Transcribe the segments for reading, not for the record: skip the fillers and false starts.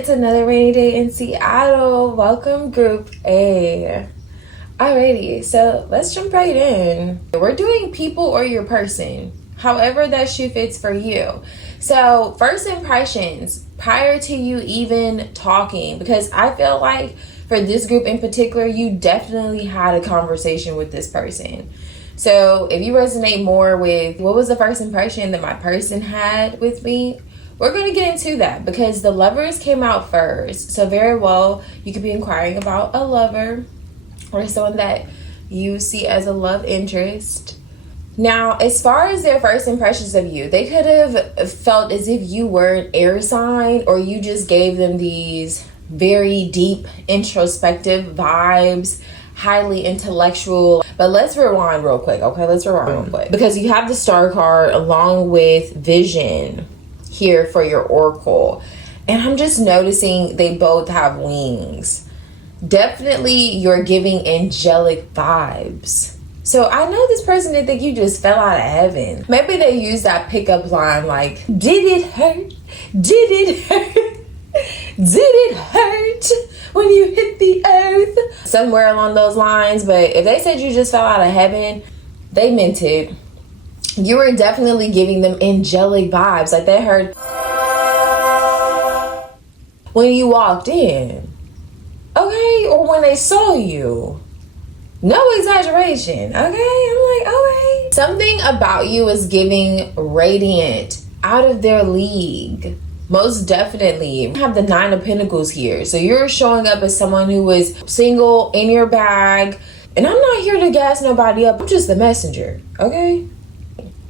It's another rainy day in Seattle. Welcome, Group A. Alrighty, so let's jump right in. We're doing people or your person, however that shoe fits for you. So first impressions prior to you even talking, because I feel like for this group in particular, you definitely had a conversation with this person. So if you resonate more with what was the first impression that my person had with me, we're going to get into that because the lovers came out first. So very well, you could be inquiring about a lover or someone that you see as a love interest. Now, as far as their first impressions of you, they could have felt as if you were an air sign, or you just gave them these very deep, introspective vibes, highly intellectual. But let's rewind real quick, okay? Let's rewind real quick. Because you have the star card along with vision here for your oracle. And I'm just noticing they both have wings. Definitely you're giving angelic vibes. So I know this person didn't think you just fell out of heaven. Maybe they used that pickup line like, did it hurt? Did it hurt? Did it hurt when you hit the earth? Somewhere along those lines. But if they said you just fell out of heaven, they meant it. You were definitely giving them angelic vibes. Like they heard when you walked in. Okay? Or when they saw you. No exaggeration. Okay? I'm like, okay. Something about you is giving radiant, out of their league. Most definitely. You have the 9 of Pentacles here. So you're showing up as someone who is single, in your bag. And I'm not here to gas nobody up. I'm just the messenger. Okay?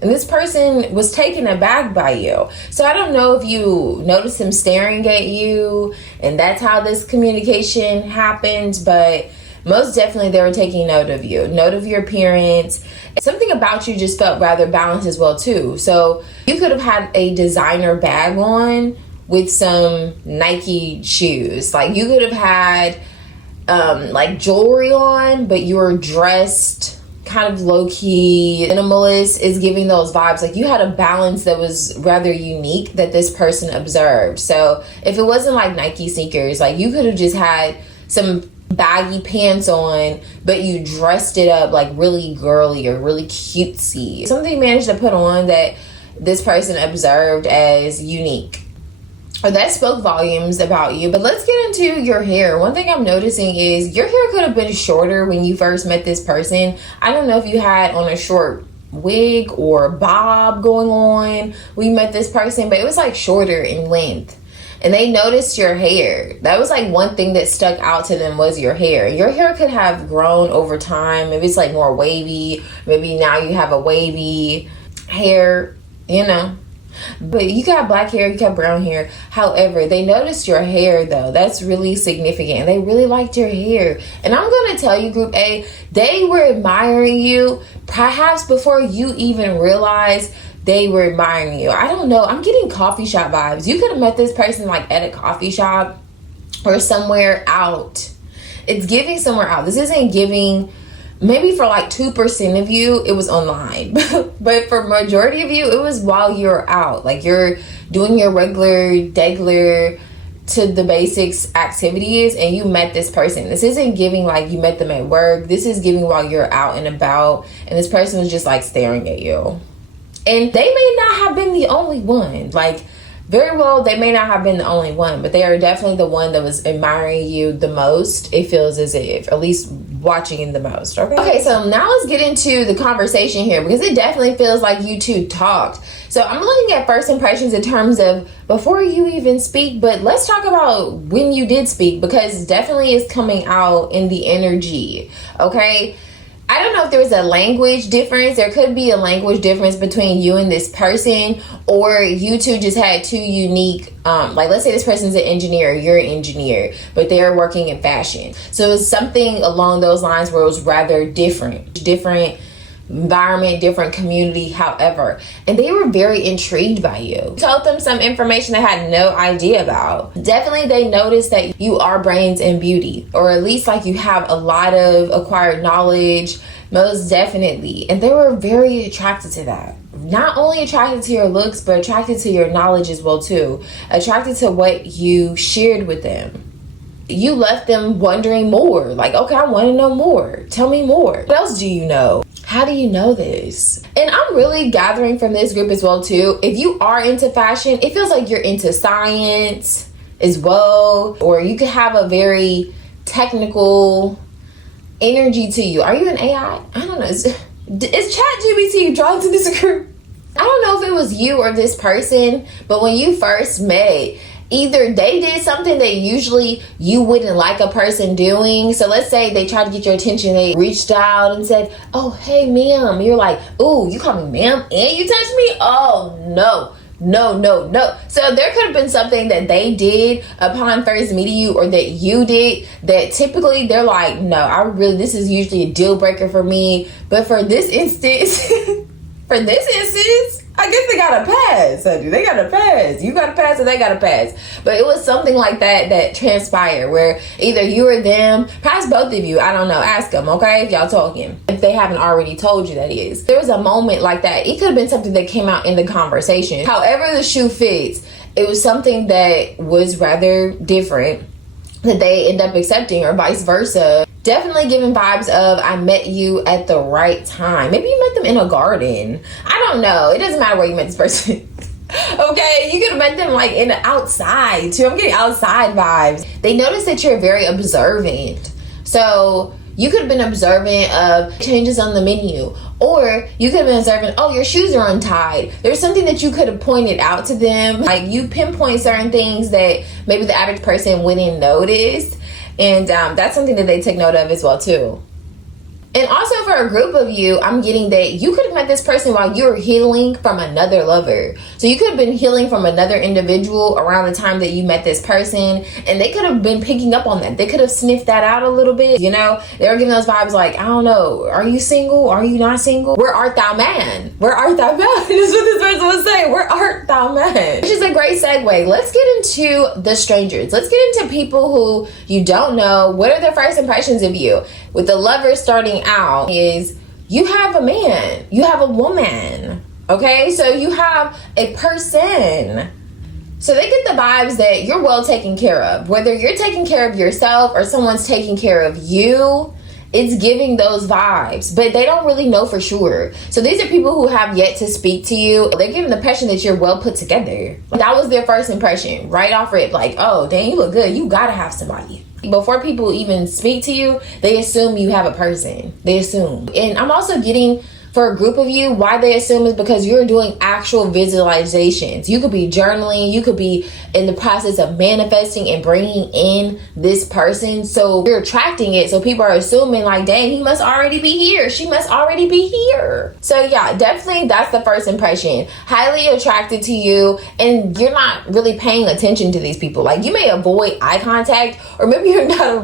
And this person was taken aback by you. So I don't know if you noticed him staring at you and that's how this communication happened, but most definitely they were taking note of you, note of your appearance. Something about you just felt rather balanced as well too. So you could have had a designer bag on with some Nike shoes. Like you could have had like jewelry on, but you were dressed kind of low-key. Minimalist is giving those vibes. Like you had a balance that was rather unique that this person observed. So if it wasn't like Nike sneakers, like you could have just had some baggy pants on, but you dressed it up like really girly or really cutesy. Something you managed to put on that this person observed as unique. Or that spoke volumes about you. But let's get into your hair. One thing I'm noticing is your hair could have been shorter when you first met this person. I don't know if you had on a short wig or bob going on when you met this person, but it was like shorter in length. And they noticed your hair. That was like one thing that stuck out to them was your hair. Your hair could have grown over time. Maybe it's like more wavy. Maybe now you have a wavy hair, you know. But you got black hair, you got brown hair. However, they noticed your hair though. That's really significant. They really liked your hair. And I'm going to tell you, Group A, they were admiring you perhaps before you even realized they were admiring you. I don't know. I'm getting coffee shop vibes. You could have met this person like at a coffee shop or somewhere out. It's giving somewhere out. This isn't giving. Maybe for like 2% of you, it was online. But for majority of you, it was while you're out. Like you're doing your regular to the basics activities and you met this person. This isn't giving like you met them at work. This is giving while you're out and about. And this person was just like staring at you. And they may not have been the only one. Like very well, they may not have been the only one, but they are definitely the one that was admiring you the most. It feels as if, at least watching it the most. Okay, so now let's get into the conversation here because it definitely feels like you two talked. So I'm looking at first impressions in terms of before you even speak, but let's talk about when you did speak because definitely it's coming out in the energy. Okay. I don't know if there was a language difference. There could be a language difference between you and this person, or you two just had two unique, like let's say this person's an engineer, you're an engineer, but they're working in fashion. So it was something along those lines where it was rather different environment, different community, however. And they were very intrigued by you. You told them some information they had no idea about. Definitely they noticed that you are brains and beauty, or at least like you have a lot of acquired knowledge, most definitely. And they were very attracted to that. not only attracted to your looks, but attracted to your knowledge as well too. Attracted to what you shared with them. You left them wondering more. Like, okay, I want to know more. Tell me more. What else do you know? How do you know this? And I'm really gathering from this group as well too. If you are into fashion, it feels like you're into science as well. Or you could have a very technical energy to you. Are you an AI? I don't know. Is ChatGPT drawn to this group? I don't know if it was you or this person, but when you first met, either they did something that usually you wouldn't like a person doing. So let's say they tried to get your attention. They reached out and said, oh, hey, ma'am. You're like, ooh, you call me ma'am and you touch me? Oh, no. So there could have been something that they did upon first meeting you or that you did that typically they're like, no, this is usually a deal breaker for me. But for this instance, I guess they got a pass, honey. They got a pass. You got a pass or they got a pass. But it was something like that transpired where either you or them, perhaps both of you, I don't know, ask them, okay, if y'all talking. If they haven't already told you, that is. There was a moment like that. It could have been something that came out in the conversation. However the shoe fits, it was something that was rather different that they end up accepting or vice versa. Definitely giving vibes of I met you at the right time. Maybe you met them in a garden. I don't know. It doesn't matter where you met this person. Okay, you could have met them like in the outside too. I'm getting outside vibes. They notice that you're very observant. So you could have been observant of changes on the menu. Or you could have been observant, oh, your shoes are untied. There's something that you could have pointed out to them. Like you pinpoint certain things that maybe the average person wouldn't notice. And that's something that they take note of as well too. And also for a group of you, I'm getting that you could have met this person while you were healing from another lover. So you could have been healing from another individual around the time that you met this person. And they could have been picking up on that. They could have sniffed that out a little bit. You know, they were giving those vibes like, I don't know, are you single? Are you not single? Where art thou, man? Where art thou, man? That's what this person was saying. Where art thou, man? Which is a great segue. Let's get into the strangers. Let's get into people who you don't know. What are their first impressions of you? With the lovers starting out is you have a man, you have a woman, okay? So you have a person. So they get the vibes that you're well taken care of. Whether you're taking care of yourself or someone's taking care of you, it's giving those vibes, but they don't really know for sure. So these are people who have yet to speak to you. They're giving the impression that you're well put together. That was their first impression, right off rip. Like, oh, dang, you look good. You gotta have somebody. Before people even speak to you, they assume you have a person. They assume. And I'm also getting, for a group of you, why they assume is because you're doing actual visualizations. You could be journaling. You could be in the process of manifesting and bringing in this person. So you're attracting it. So people are assuming like, dang, he must already be here. She must already be here. So yeah, definitely that's the first impression. Highly attracted to you. And you're not really paying attention to these people. Like you may avoid eye contact, or maybe you're not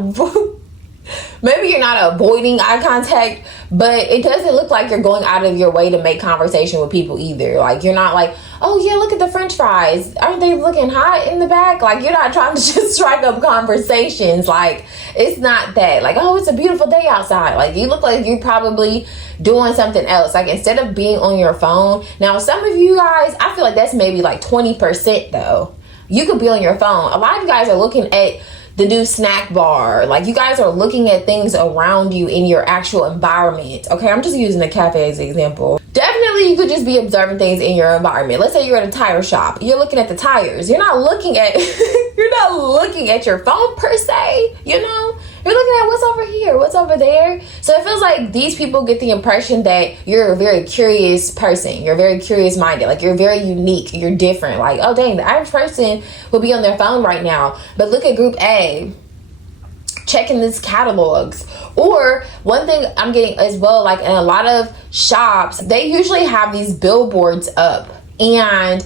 avoiding eye contact, but it doesn't look like you're going out of your way to make conversation with people either. Like you're not like, oh yeah, look at the french fries, aren't they looking hot in the back? Like you're not trying to just strike up conversations. Like it's not that. Like, oh, it's a beautiful day outside. Like you look like you're probably doing something else. Like instead of being on your phone. Now some of you guys, I feel like that's maybe like 20% though. You could be on your phone. A lot of you guys are looking at the new snack bar. Like you guys are looking at things around you in your actual environment. Okay, I'm just using the cafe as an example. Definitely you could just be observing things in your environment. Let's say you're at a tire shop. You're looking at the tires. You're not looking at your phone per se, you know? You're looking at what's over here, what's over there. So it feels like these people get the impression that you're a very curious person. You're very curious minded. Like you're very unique. You're different. Like, oh dang, the average person will be on their phone right now. But look at group A, checking these catalogs. Or one thing I'm getting as well, like in a lot of shops, they usually have these billboards up. And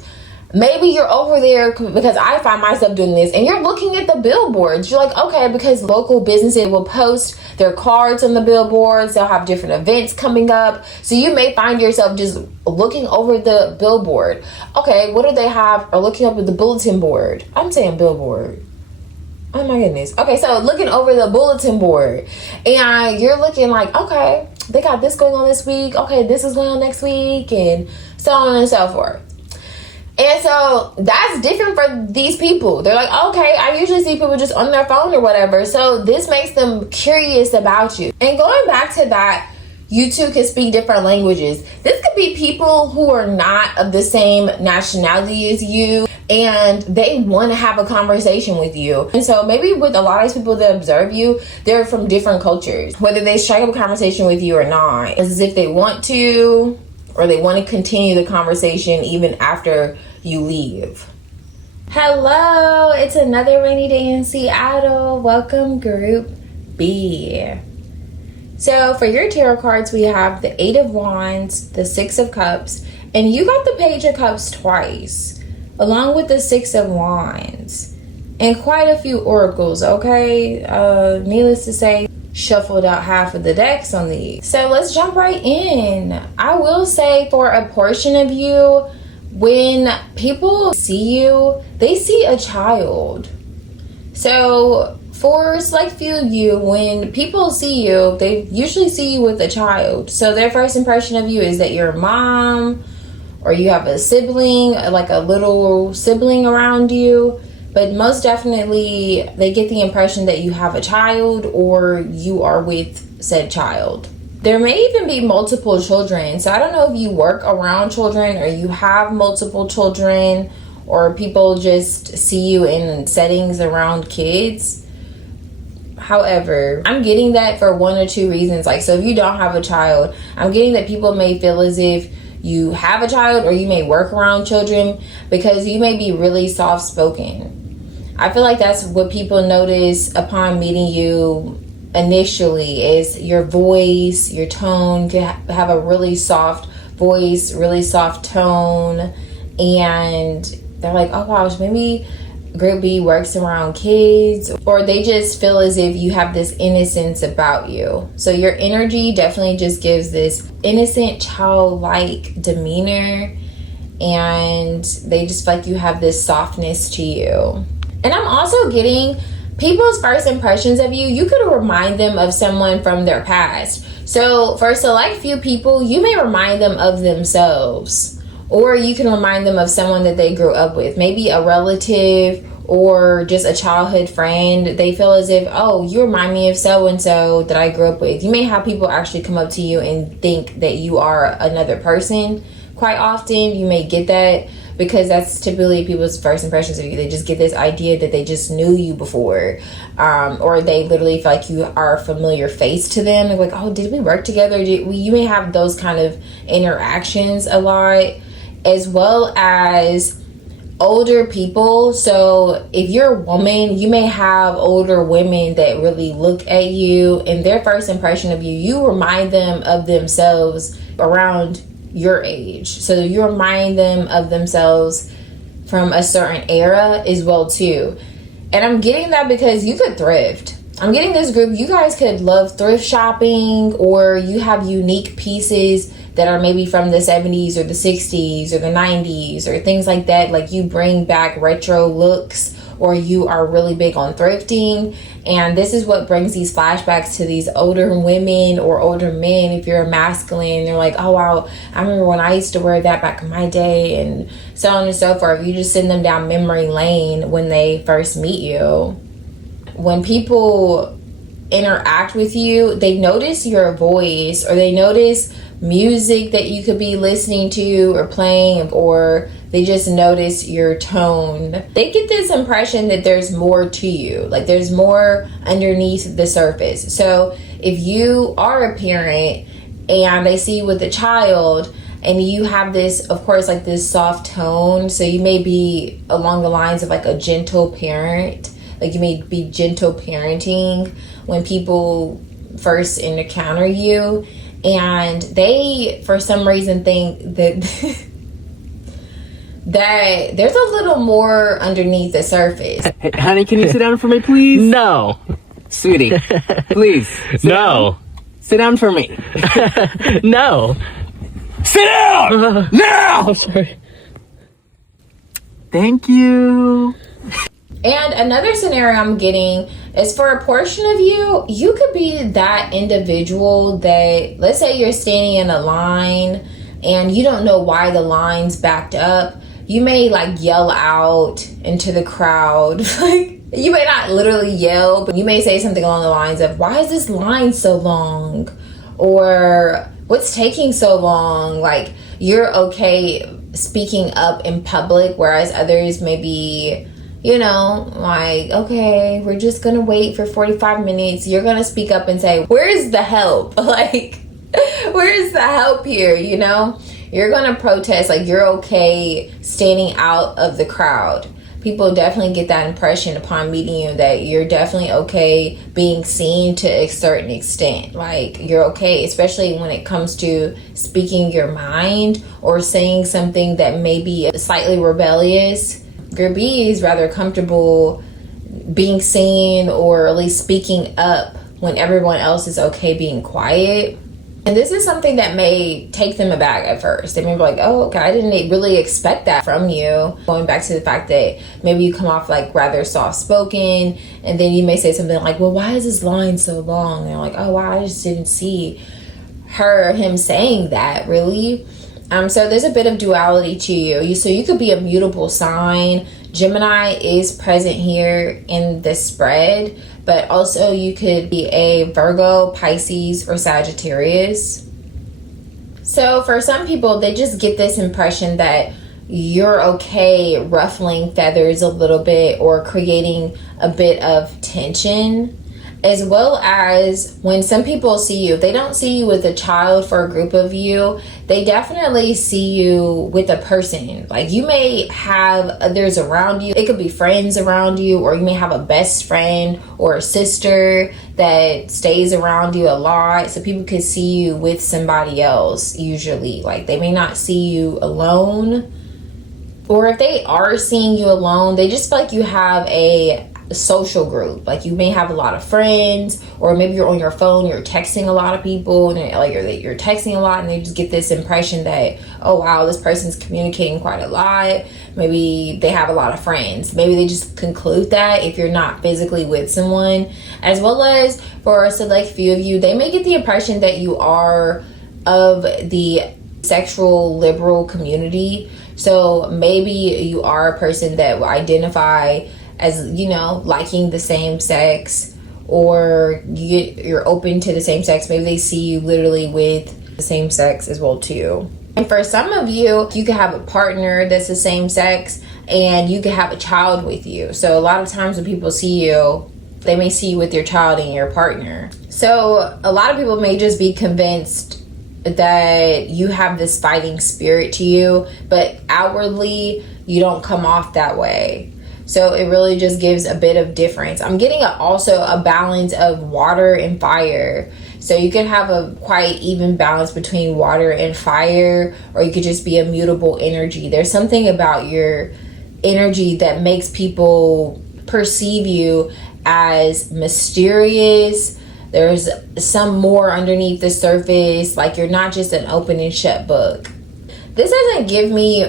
maybe you're over there, because I find myself doing this, and you're looking at the billboards. You're like, okay, because local businesses will post their cards on the billboards. They'll have different events coming up. So you may find yourself just looking over the billboard. Okay, what do they have? Or looking up at the bulletin board. I'm saying billboard. Oh my goodness. Okay, so looking over the bulletin board, and you're looking like, okay, they got this going on this week. Okay, this is going on next week. And so on and so forth. And so that's different for these people. They're like, okay, I usually see people just on their phone or whatever. So this makes them curious about you. And going back to that, you two can speak different languages. This could be people who are not of the same nationality as you, and they want to have a conversation with you. And so maybe with a lot of these people that observe you, they're from different cultures. Whether they strike up a conversation with you or not, it's as if they want to, or they want to continue the conversation even after you leave. Hello, it's another rainy day in Seattle. Welcome, Group B. So for your tarot cards, we have the 8 of Wands, the 6 of Cups, and you got the Page of Cups twice, along with the 6 of Wands, and quite a few oracles, okay? Needless to say, shuffled out half of the decks on these. So let's jump right in. I will say for a portion of you, when people see you, they see a child. So for a select few of you, when people see you, they usually see you with a child. So their first impression of you is that you're a mom, or you have a sibling, like a little sibling around you. But most definitely, they get the impression that you have a child or you are with said child. There may even be multiple children. So I don't know if you work around children or you have multiple children, or people just see you in settings around kids. However, I'm getting that for one or two reasons. Like, so if you don't have a child, I'm getting that people may feel as if you have a child, or you may work around children because you may be really soft-spoken. I feel like that's what people notice upon meeting you initially, is your voice, your tone. You have a really soft voice, really soft tone, and they're like, oh gosh, maybe Group B works around kids, or they just feel as if you have this innocence about you. So your energy definitely just gives this innocent, childlike demeanor, and they just feel like you have this softness to you. And I'm also getting people's first impressions of you. You could remind them of someone from their past. So for a select few people, you may remind them of themselves, or you can remind them of someone that they grew up with, maybe a relative or just a childhood friend. They feel as if, oh, you remind me of so-and-so that I grew up with. You may have people actually come up to you and think that you are another person. Quite often, you may get that because that's typically people's first impressions of you. They just get this idea that they just knew you before, or they literally feel like you are a familiar face to them. They're like, oh, did we work together? You may have those kind of interactions a lot, as well as older people. So if you're a woman, you may have older women that really look at you, and their first impression of you, you remind them of themselves around your age. So you remind them of themselves from a certain era as well too. And I'm getting that because you could thrift. I'm getting this group, you guys could love thrift shopping, or you have unique pieces that are maybe from the 70s or the 60s or the 90s or things like that. Like you bring back retro looks, or you are really big on thrifting. And this is what brings these flashbacks to these older women or older men. If you're a masculine, they're like, oh wow, I remember when I used to wear that back in my day, and so on and so forth. You just send them down memory lane when they first meet you. When people interact with you, they notice your voice, or they notice music that you could be listening to or playing, or they just notice your tone. They get this impression that there's more to you, like there's more underneath the surface. So if you are a parent and they see you with a child, and you have this, of course, like this soft tone, so you may be along the lines of like a gentle parent. Like you may be gentle parenting when people first encounter you, and they, for some reason, think that that there's a little more underneath the surface. Hey, honey, can you sit down for me, please? No. Sweetie, please. No. Sit down for me. No. Sit down! Now! Oh, sorry. Thank you. And another scenario I'm getting is for a portion of you, you could be that individual that, let's say you're standing in a line and you don't know why the line's backed up, you may like yell out into the crowd. Like, you may not literally yell, but you may say something along the lines of, why is this line so long? Or what's taking so long? Like, you're okay speaking up in public, whereas others may be, you know, like, okay, we're just gonna wait for 45 minutes. You're gonna speak up and say, where's the help? Like, where's the help here, you know? You're gonna protest, like you're okay standing out of the crowd. People definitely get that impression upon meeting you, that you're definitely okay being seen to a certain extent. Like, you're okay, especially when it comes to speaking your mind or saying something that may be slightly rebellious. Your B is rather comfortable being seen, or at least speaking up when everyone else is okay being quiet. And this is something that may take them aback at first. They may be like, oh, okay, I didn't really expect that from you. Going back to the fact that maybe you come off like rather soft-spoken, and then you may say something like, well, why is this line so long? And they're like, oh, wow, I just didn't see her or him saying that, really. So there's a bit of duality to you. So you could be a mutable sign. Gemini is present here in the spread, but also you could be a Virgo, Pisces, or Sagittarius. So for some people, they just get this impression that you're okay ruffling feathers a little bit or creating a bit of tension. As well as when some people see you, they don't see you with a child for a group of you. They definitely see you with a person. Like, you may have others around you. It could be friends around you, or you may have a best friend or a sister that stays around you a lot. So people could see you with somebody else usually. Like, they may not see you alone. Or if they are seeing you alone, they just feel like you have a social group. Like, you may have a lot of friends, or maybe you're on your phone, you're texting a lot of people, and like you're texting a lot, and they just get this impression that, oh wow, this person's communicating quite a lot. Maybe they have a lot of friends. Maybe they just conclude that if you're not physically with someone. As well as for a select few of you, they may get the impression that you are of the sexual liberal community. So maybe you are a person that will identify as, you know, liking the same sex, or you're open to the same sex. Maybe they see you literally with the same sex as well too. And for some of you, you could have a partner that's the same sex, and you could have a child with you. So a lot of times when people see you, they may see you with your child and your partner. So a lot of people may just be convinced that you have this fighting spirit to you, but outwardly you don't come off that way. So it really just gives a bit of difference. I'm getting also a balance of water and fire. So you could have a quite even balance between water and fire, or you could just be a mutable energy. There's something about your energy that makes people perceive you as mysterious. There's some more underneath the surface. Like, you're not just an open and shut book. This doesn't give me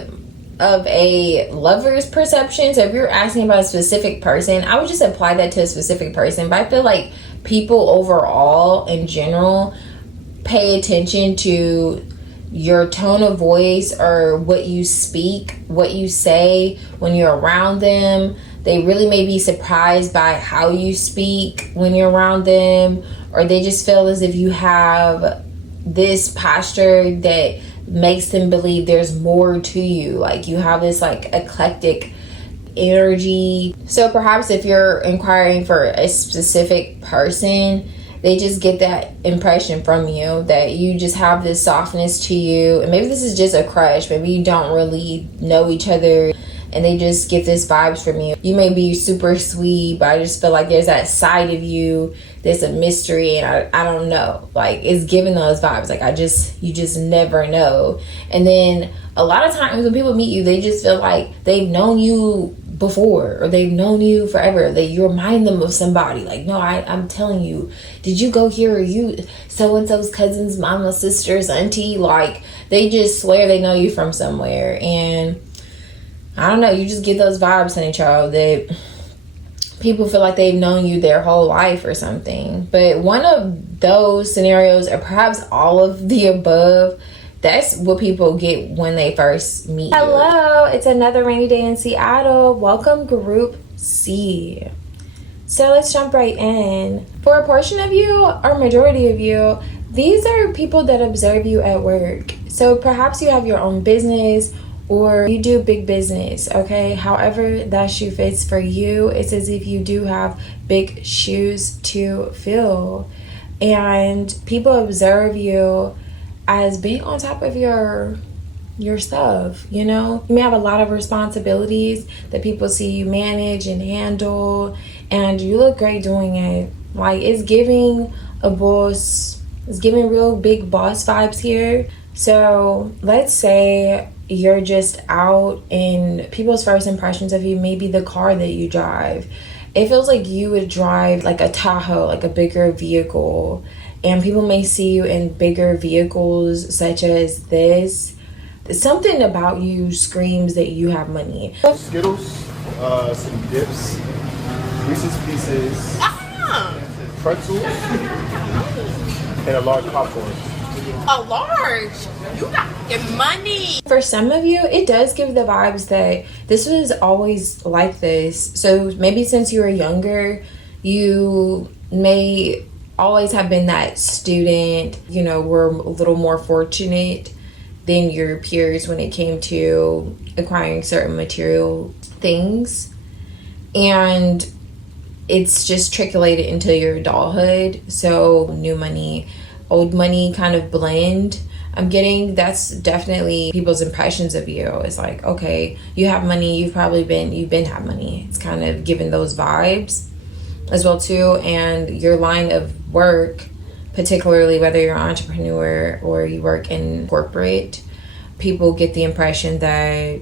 of a lover's perception. So if you're asking about a specific person, I would just apply that to a specific person. But I feel like people overall in general pay attention to your tone of voice, or what you speak, what you say when you're around them. They really may be surprised by how you speak when you're around them, or they just feel as if you have this posture that makes them believe there's more to you. Like, you have this like eclectic energy. So perhaps if you're inquiring for a specific person, they just get that impression from you that you just have this softness to you. And maybe this is just a crush. Maybe you don't really know each other, and they just get this vibes from you. You may be super sweet, but I just feel like there's that side of you that's a mystery, and I don't know. Like, it's giving those vibes. Like, you just never know. And then a lot of times when people meet you, they just feel like they've known you before, or they've known you forever. That you remind them of somebody. Like, no, I'm telling you, did you go here? Or you so-and-so's cousin's mama, sister's auntie? Like, they just swear they know you from somewhere. And I don't know, you just get those vibes, honey child, that people feel like they've known you their whole life or something. But one of those scenarios, or perhaps all of the above, That's what people get when they first meet. Hello, it's another rainy day in Seattle. Welcome, Group C. So let's jump right in. For a portion of you, or majority of you, these are people that observe you at work. So perhaps you have your own business or you do big business, okay? However that shoe fits for you, it's as if you do have big shoes to fill. And people observe you as being on top of your stuff, you know? You may have a lot of responsibilities that people see you manage and handle, and you look great doing it. Like, it's giving a boss, it's giving real big boss vibes here. So let's say you're just out and people's first impressions of you may be the car that you drive. It feels like you would drive like a Tahoe, like a bigger vehicle, and people may see you in bigger vehicles such as this. Something about you screams that you have money. Skittles, some dips, Reese's Pieces, pretzels, and a large popcorn. A large? You got your money. For some of you, it does give the vibes that this was always like this. So maybe since you were younger, you may always have been that student, you know, were a little more fortunate than your peers when it came to acquiring certain material things. And it's just trickulated into your adulthood. So new money, old money kind of blend. I'm getting that's definitely people's impressions of you. It's like, okay, you have money, you've been have money. It's kind of giving those vibes as well too. And your line of work, particularly whether you're an entrepreneur or you work in corporate, people get the impression that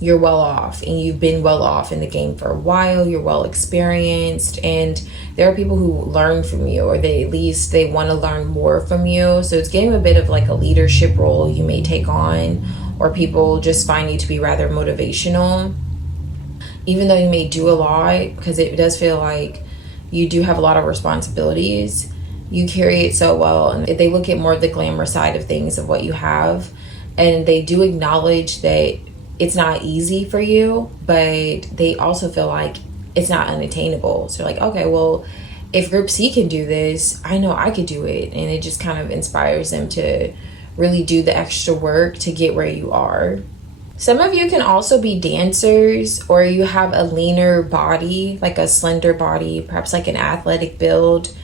you're well off and you've been well off in the game for a while, you're well experienced, and there are people who learn from you, or they at least they want to learn more from you. So it's getting a bit of like a leadership role you may take on, or people just find you to be rather motivational, even though you may do a lot, because it does feel like you do have a lot of responsibilities. You carry it so well, and they look at more of the glamour side of things of what you have, and they do acknowledge that it's not easy for you, but they also feel like it's not unattainable. So like, okay, well, if Group C can do this, I know I could do it. And it just kind of inspires them to really do the extra work to get where you are. Some of you can also be dancers, or you have a leaner body, like a slender body, perhaps like an athletic build.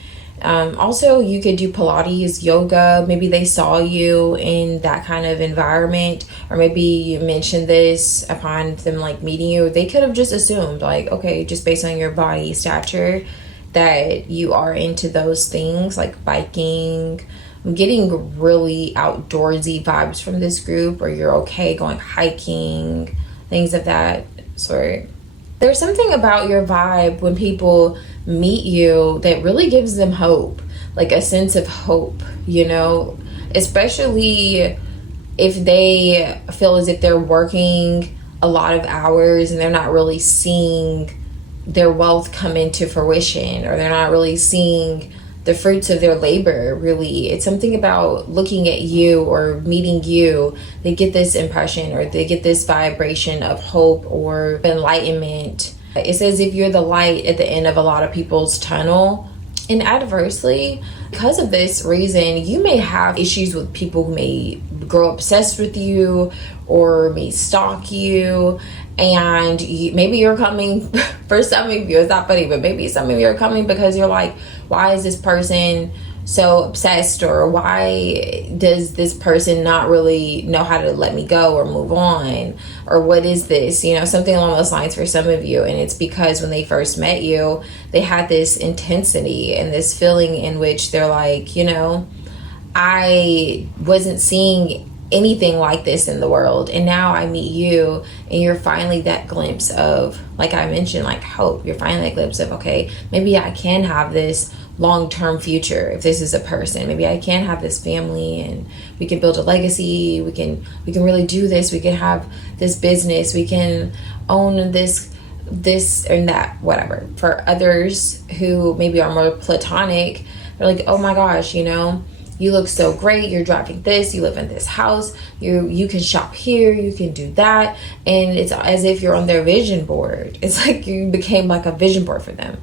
Also, you could do Pilates, yoga. Maybe they saw you in that kind of environment, or maybe you mentioned this upon them like meeting you. They could have just assumed like, okay, just based on your body stature, that you are into those things like biking. I'm getting really outdoorsy vibes from this group, or you're okay going hiking, things of that sort. There's something about your vibe when people meet you that really gives them hope, like a sense of hope, you know, especially if they feel as if they're working a lot of hours and they're not really seeing their wealth come into fruition, or they're not really seeing the fruits of their labor. Really, it's something about looking at you or meeting you, they get this impression, or they get this vibration of hope or enlightenment. It's as if you're the light at the end of a lot of people's tunnel. And adversely, because of this reason, you may have issues with people who may grow obsessed with you or may stalk you. And maybe you're coming, for some of you, it's not funny, but maybe some of you are coming because you're like, why is this person so obsessed, or why does this person not really know how to let me go or move on, or what is this, you know, something along those lines for some of you. And it's because when they first met you, they had this intensity and this feeling in which they're like, you know, I wasn't seeing anything like this in the world, and now I meet you and you're finally that glimpse of, like I mentioned, like hope. You're finally that glimpse of, okay, maybe I can have this long-term future if this is a person. Maybe I can have this family and we can build a legacy. We can really do this. We can have this business. We can own this and that, whatever. For others who maybe are more platonic, they're like, oh my gosh, you know, You look so great. You're driving this. You live in this house. You can shop here. You can do that. And it's as if you're on their vision board. It's like you became like a vision board for them.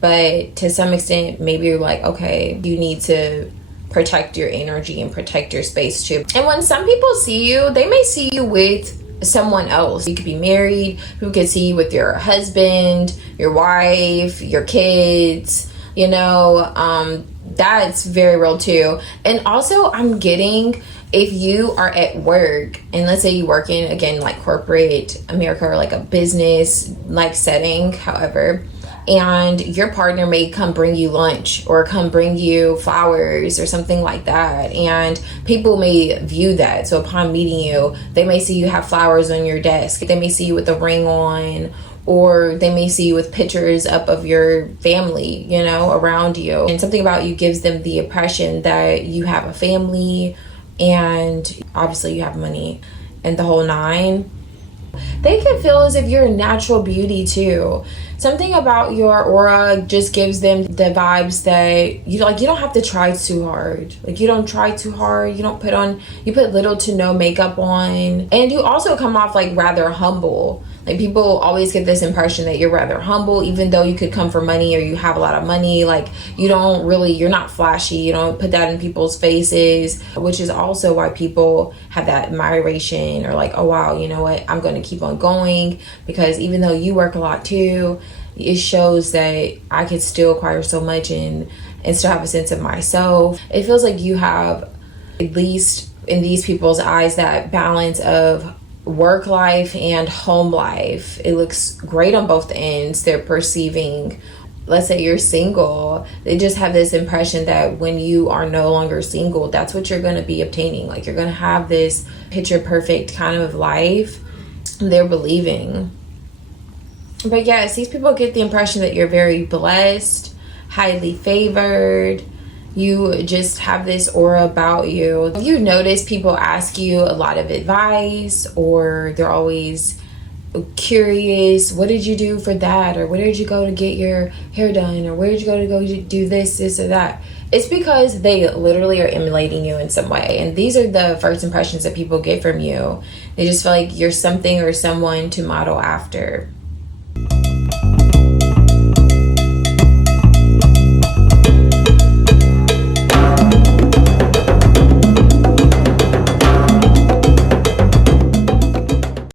But to some extent, maybe you're like, okay, you need to protect your energy and protect your space too. And when some people see you, they may see you with someone else. You could be married. Who could see you with your husband, your wife, your kids, you know. That's very real too. And also, I'm getting, if you are at work and let's say you work in, again, like corporate America or like a business like setting, however, and your partner may come bring you lunch or come bring you flowers or something like that, and people may view that. So upon meeting you, they may see you have flowers on your desk. They may see you with a ring on, or they may see you with pictures up of your family, you know, around you. And something about you gives them the impression that you have a family and obviously you have money and the whole nine. They can feel as if you're a natural beauty too. Something about your aura just gives them the vibes that you don't have to try too hard. Like, you don't try too hard. You put little to no makeup on. And you also come off like rather humble. Like, people always get this impression that you're rather humble, even though you could come for money or you have a lot of money. Like, you're not flashy. You don't put that in people's faces, which is also why people have that admiration or like, oh wow, you know what, I'm going to keep on going, because even though you work a lot too, it shows that I could still acquire so much and still have a sense of myself. It feels like you have, at least in these people's eyes, that balance of work life and home life. It looks great on both ends. They're perceiving, let's say you're single, they just have this impression that when you are no longer single, that's what you're going to be obtaining. Like, you're going to have this picture perfect kind of life they're believing. But yes, these people get the impression that you're very blessed, highly favored. You just have this aura about you. You notice people ask you a lot of advice, or they're always curious, what did you do for that, or where did you go to get your hair done, or where did you go do this or that. It's because they literally are emulating you in some way, and these are the first impressions that people get from you. They just feel like you're something or someone to model after.